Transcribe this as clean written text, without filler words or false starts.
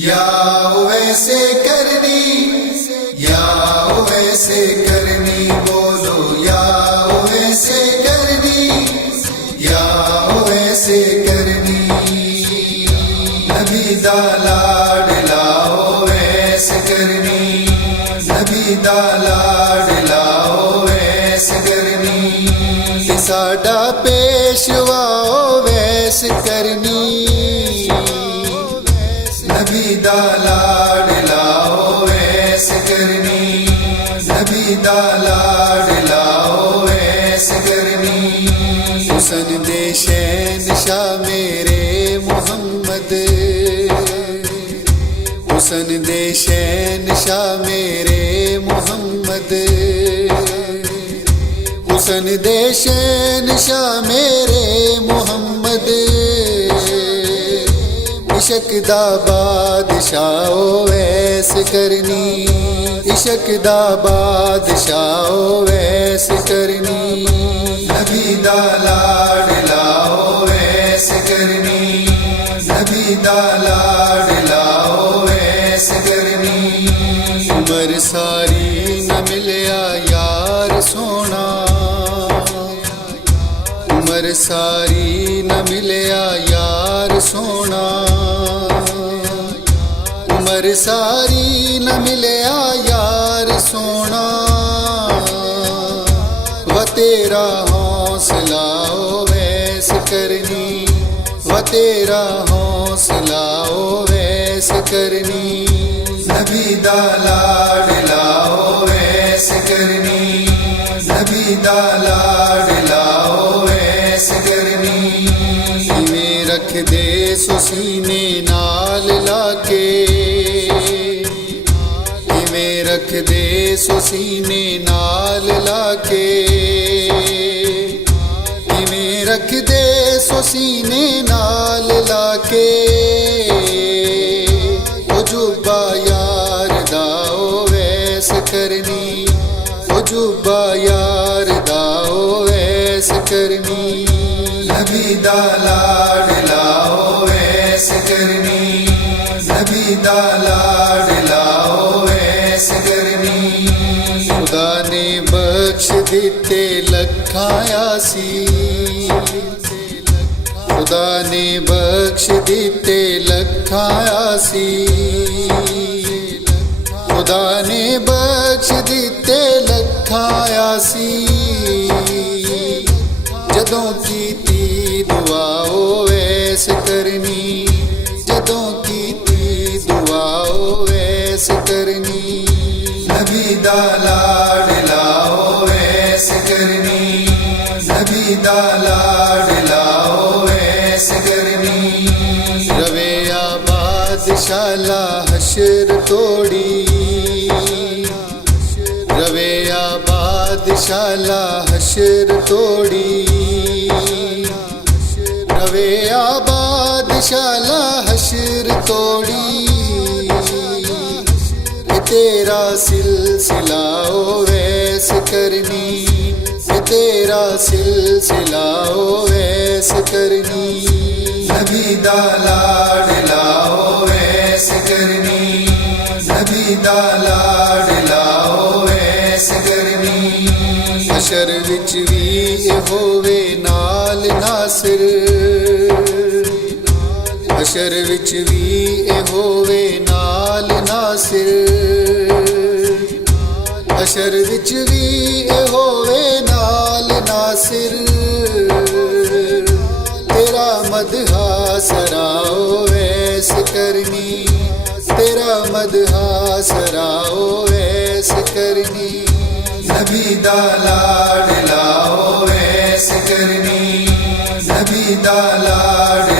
یا ویسے کرنی، یا ویسے کرنی، بولو یا ویسے کرنی، یا ویسے کرنی، نبی دا لاڈلا ویسے کرنی، نبی دا لاڈلا ویسے کرنی، ساڈا پیشوا ویسے کرنی، نبی دا لاڈلا ویسے کرنی، نبی دا لاڈلا ویسے کرنی، حسن دے شہنشاہ میرے محمد، حسن دے شہنشاہ میرے محمد، حسن دے شہنشاہ میرے محمد، عشق دا بادشاہ ویسے کرنی، عشق دا بادشاہ ویسے کرنی، نبی دا لاڈلا ویسے کرنی، نبی دا لاڈلا ویسے کرنی، عمر ساری نہ ملیا یار سونا، عمر ساری نہ ملیا یار سونا، عمر ساری نہ ملیا یار سونا، و تیرا حوصلہ ویسے کرنی، و تیرا حوصلہ ویسے کرنی، نبی دا لاڈلا ویسے کرنی، نبی دا لاڈلا ویسے کرنی، میں رکھ دے سو سینے نال لا کے، میں رکھ دے سو سینے نال لا کے، میں رکھ دے سو سینے نال لا کے، جبا یار دا ویسے کرنی، جبا یار دا ویسے کرنی، نبی دا لاڈلا ویسے کرنی، نبی دا لاڈلا ویسے کرنی، خدا نے بخش دیتے لکھاں یاسی، خدا نے بخش دیتے لکھاں یاسی، خدا نے بخش دیتے لکھاں یاسی، جدوں کیتی دعا ویسے کرنی، جدوں کیتی دعا ویسے کرنی، نبی دا لاڈلا ویسے کرنی، نبی دا لاڈلا ویسے کرنی، رویا بادشاہ حشر توڑی، رویا بادشاہ حشر توڑی، رویا بادشاہ حشر توڑی، تیرا سلسلہ ویسے کرنی، تیرا سلسلہ ویسے کرنی، نبی دا لاڈلا ویسے کرنی، نبی دا لاڈلا ویسے کرنی، حشر وچ وی ہووے نال ناصر، حشر وچ وی ہووے نال ناصر، حشر وچ وی ہووے نال ناصر، تیرا مدحا سرا ویسے کرنی، تیرا مدحا سرا ویسے کرنی، نبی دا لاڈلا ویسے کرنی، نبی دا لاڈلا